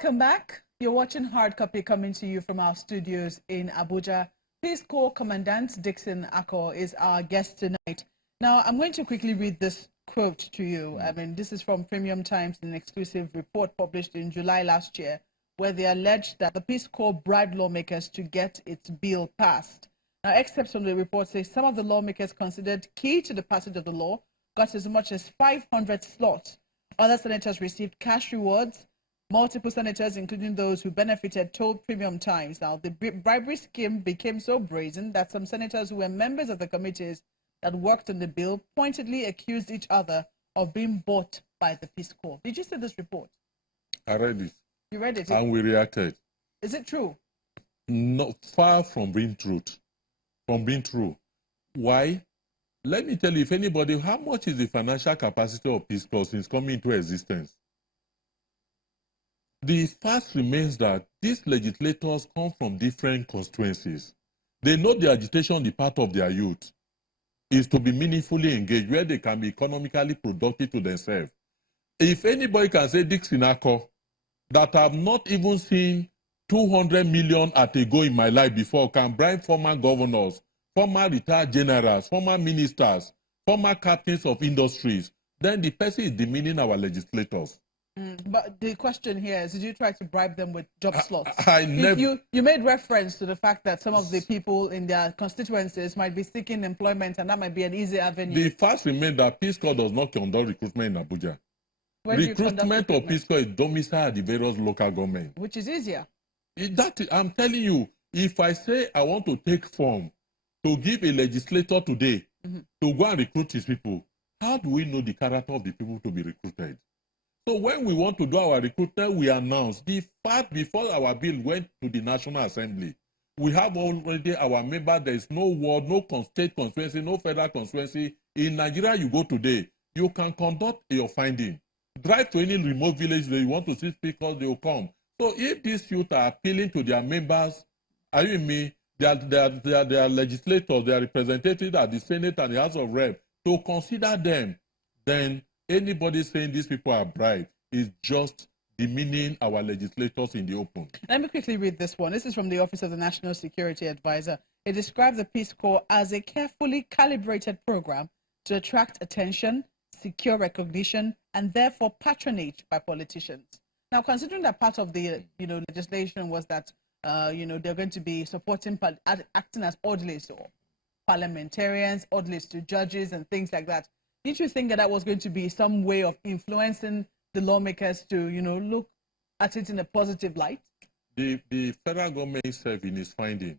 Welcome back. You're watching Hard Copy coming to you from our studios in Abuja. Peace Corps Commandant Dixon Ako is our guest tonight. Now, I'm going to quickly read this quote to you. I mean, this is from Premium Times, an exclusive report published in July last year, where they alleged that the Peace Corps bribed lawmakers to get its bill passed. Now, excerpts from the report say some of the lawmakers considered key to the passage of the law got as much as 500 slots. Other senators received cash rewards. Multiple senators, including those who benefited, told Premium Times. Now, the bribery scheme became so brazen that some senators who were members of the committees that worked on the bill pointedly accused each other of being bought by the Peace Corps. Did you see this report? I read it. You read it? And we reacted. Is it true? Not far from being true. Why? Let me tell you, if anybody, how much is the financial capacity of Peace Corps since coming into existence? The fact remains that these legislators come from different constituencies. They know the agitation, the part of their youth is to be meaningfully engaged, where they can be economically productive to themselves. If anybody can say, Dixon Ako, that I've not even seen 200 million at a go in my life before, can bribe former governors, former retired generals, former ministers, former captains of industries, then the person is demeaning our legislators. But the question here is, did you try to bribe them with job slots? I never. You made reference to the fact that some of the people in their constituencies might be seeking employment, and that might be an easy avenue. The fact remains that Peace Corps does not conduct recruitment in Abuja. Recruitment of Peace Corps is domiciled at the various local governments. Which is easier. I'm telling you, if I say I want to take form to give a legislator today to go and recruit his people, how do we know the character of the people to be recruited? So when we want to do our recruitment, we announce the fact before our bill went to the National Assembly. We have already our member. There is no ward, no state constituency, no federal constituency. In Nigeria, you go today, you can conduct your finding. Drive to any remote village that you want to see speakers, they will come. So if these youth are appealing to their members, are you with me? They are legislators, they are representatives at the Senate and the House of Rep, to consider them, then anybody saying these people are bribed is just demeaning our legislators in the open. Let me quickly read this one. This is from the Office of the National Security Advisor. It describes the Peace Corps as a carefully calibrated program to attract attention, secure recognition, and therefore patronage by politicians. Now, considering that part of the legislation was that they're going to be supporting, acting as orderlies or parliamentarians, orderlies to judges and things like that, did you think that that was going to be some way of influencing the lawmakers to, look at it in a positive light? The federal government itself in its finding,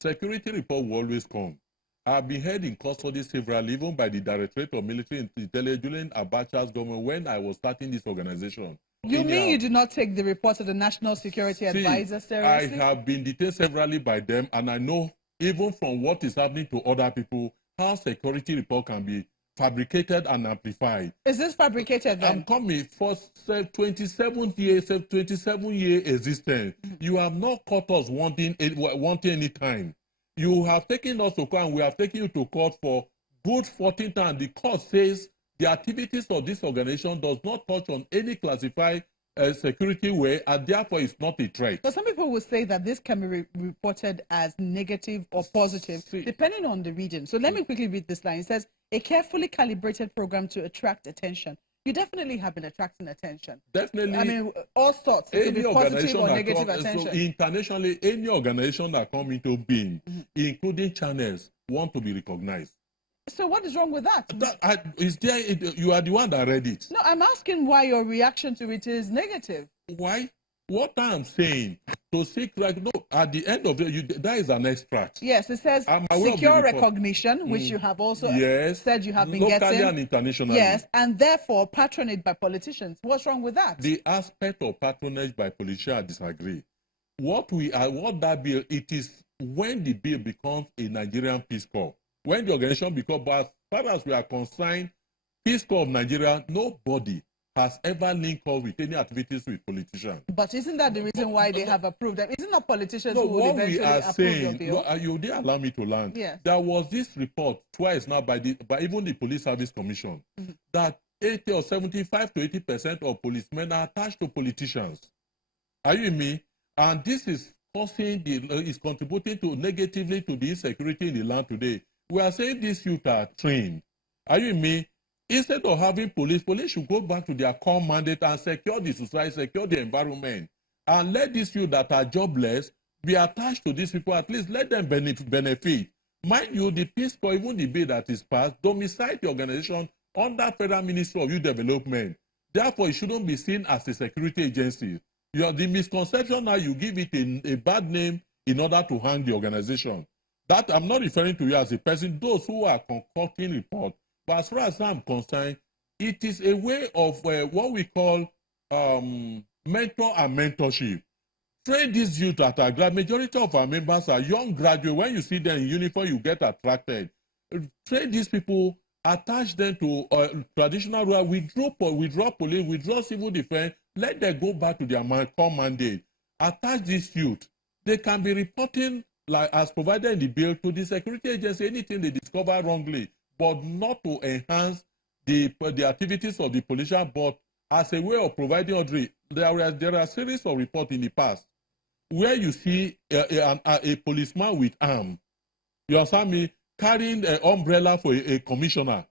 security report will always come. I've been held in custody several, even by the Directorate of Military Intelligence during Abacha's government when I was starting this organization. You mean you did not take the reports of the National Security Advisor seriously? I have been detained severally by them, and I know, even from what is happening to other people, how security report can be fabricated and amplified. Is this fabricated then? I'm coming for 27 year existence. You have not caught us wanting any time. You have taken us to court, and we have taken you to court for good 14 times. The court says the activities of this organization does not touch on any classified security way, and therefore it's not a threat. But some people will say that this can be reported as negative or positive, depending on the region. So let me quickly read this line. It says, a carefully calibrated program to attract attention. You definitely have been attracting attention. Definitely. I mean, all sorts. It could be positive or negative attention. So internationally, any organization that come into being, including channels, want to be recognized. So what is wrong with that? You are the one that read it. No, I'm asking why your reaction to it is negative. Why? What I'm saying, to seek at the end of it, that is an extract. Yes, it says secure recognition, which you have also said you have been getting. Locally and internationally. Yes, and therefore patronage by politicians. What's wrong with that? The aspect of patronage by politicians, I disagree. What that bill, it is when the bill becomes a Nigerian Peace Corps. When the organization becomes, but as far as we are concerned, Peace Corps of Nigeria, nobody has ever linked up with any activities with politicians. But isn't that the reason why they have approved them? Isn't not politicians who will eventually approve your bill? You didn't allow me to land. Yes. There was this report twice now by even the Police Service Commission that 80 or 75 to 80% of policemen are attached to politicians. Are you with me? And this is causing is contributing to negatively to the insecurity in the land today. We are saying these youth are trained. Are you with me? Instead of having police should go back to their core mandate and secure the society, secure the environment, and let these youth that are jobless be attached to these people. At least let them benefit. Mind you, the Peace Corps, even the bill that is passed, domicile the organization under Federal Ministry of Youth Development. Therefore, it shouldn't be seen as a security agency. The misconception now, you give it a bad name in order to hang the organization. That I'm not referring to you as a person, those who are concocting report. But as far as I'm concerned, it is a way of what we call mentor and mentorship. Train these youth at our grad. Majority of our members are young graduates. When you see them in uniform, you get attracted. Train these people, attach them to traditional rule, withdraw police, withdraw civil defense, let them go back to their core mandate. Attach these youth. They can be reporting, like as provided in the bill, to the security agency, anything they discover wrongly, but not to enhance the activities of the police, but as a way of providing order. There are a series of reports in the past where you see a policeman with arm, you understand me, carrying an umbrella for a commissioner,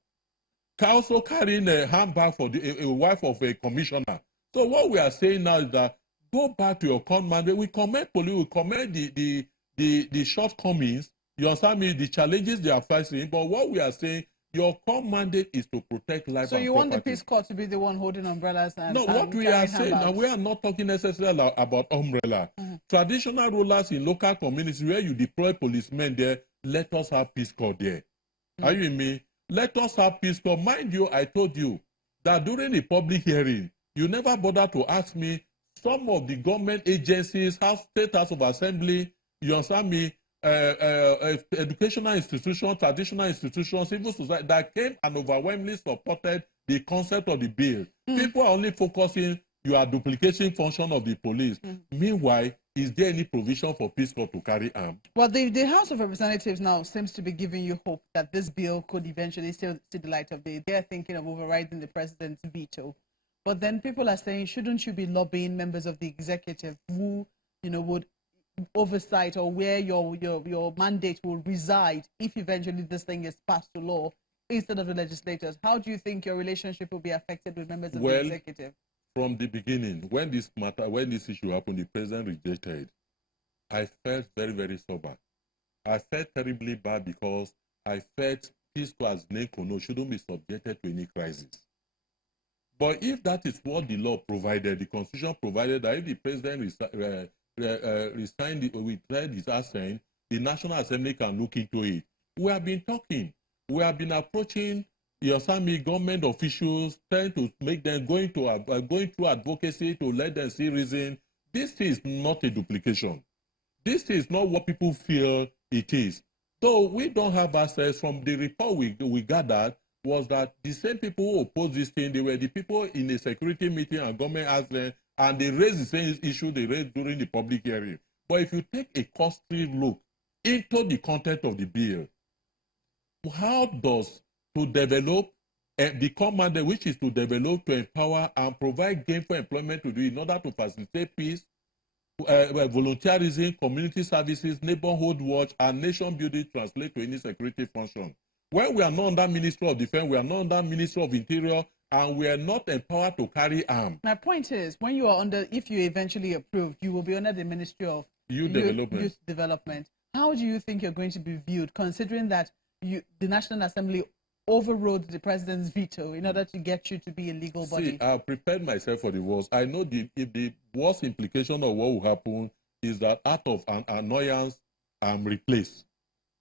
also carrying a handbag for a wife of a commissioner. So what we are saying now is that go back to your command. We commend police, we commend the shortcomings, you understand me, the challenges they are facing, but what we are saying, your core mandate is to protect life and property. So you want the Peace Corps to be the one holding umbrellas and no, what we are saying now, we are not talking necessarily about umbrella. Traditional rulers in local communities where you deploy policemen there, let us have Peace Corps there. Are you with me? Let us have Peace Corps. Mind you, I told you that during the public hearing, you never bothered to ask me some of the government agencies, State House of Assembly, you understand me, educational institutions, traditional institutions, civil society that came and overwhelmingly supported the concept of the bill. People are only focusing, you are duplicating function of the police. Meanwhile, is there any provision for Peace Corps to carry arms? Well, the House of Representatives now seems to be giving you hope that this bill could eventually still see the light of day. They're thinking of overriding the president's veto. But then people are saying, shouldn't you be lobbying members of the executive who, would oversight or where your mandate will reside if eventually this thing is passed to law instead of the legislators? How do you think your relationship will be affected with members of the executive? From the beginning, when this issue happened, the president rejected. I felt very, very sober. I felt terribly bad because I felt Peace Corps as name shouldn't be subjected to any crisis. But if that is what the law provided, the Constitution provided that if the president withdrew his assent, the National Assembly can look into it. We have been talking. We have been approaching government officials, trying to make them going through advocacy to let them see reason. This is not a duplication. This is not what people feel it is. So we don't have access. From the report we gathered was that the same people who opposed this thing, they were the people in a security meeting and government asked them, and they raised the same issue they raised during the public hearing. But if you take a cursory look into the content of the bill, how does to develop the command, which is to develop, to empower, and provide gainful employment to do in order to facilitate peace, volunteerism, community services, neighborhood watch, and nation building translate to any security function? When we are not under Ministry of Defense, we are not under Ministry of Interior, and we are not empowered to carry arms. My point is, when you are under, if you eventually approved, you will be under the Ministry of Youth Development. How do you think you're going to be viewed, considering that the National Assembly overrode the president's veto in order to get you to be a legal body? See, I've prepared myself for the worst. I know if the worst implication of what will happen is that out of an annoyance, I'm replaced.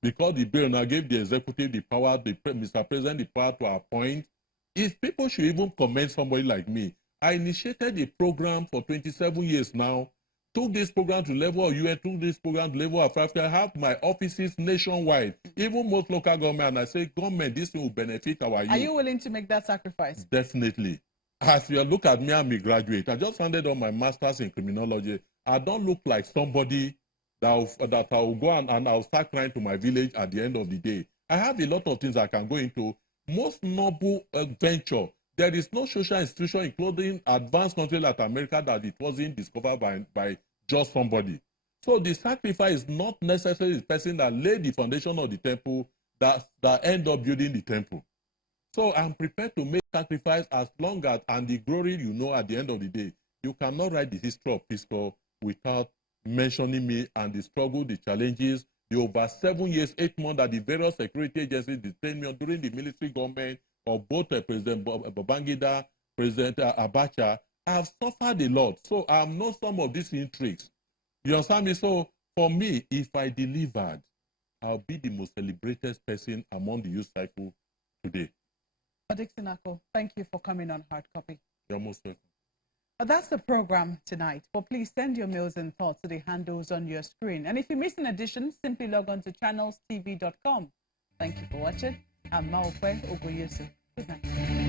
Because the bill now gave the executive the power, Mr. President the power to appoint. If people should even commend somebody like me, I initiated a program for 27 years now, took this program to level of UN, took this program to level of Africa, I have my offices nationwide, even most local government, and I say, government, this thing will benefit our youth. Are you willing to make that sacrifice? Definitely. As you look at me, I'm a graduate. I just handed on my master's in criminology. I don't look like somebody that I will go and I'll start crying to my village at the end of the day. I have a lot of things I can go into. Most noble venture There is no social institution, including advanced countries like America, that it wasn't discovered by just somebody. So the sacrifice is not necessarily the person that laid the foundation of the temple that end up building the temple. So I'm prepared to make sacrifice as long as, and the glory, at the end of the day, you cannot write the history of Peace Corps without mentioning me and the struggle, the challenges, the over 7 years, 8 months that the various security agencies detained me during the military government of both President Babangida, President Abacha. I have suffered a lot. So I know some of these intrigues. You understand me? So for me, if I delivered, I'll be the most celebrated person among the youth cycle today. Dixon Ako, thank you for coming on Hard Copy. You're most welcome. That's the program tonight. But please send your mails and thoughts to the handles on your screen. And if you miss an edition, simply log on to channelstv.com. Thank you for watching. I'm Maokwe Ogoyesu. Good night.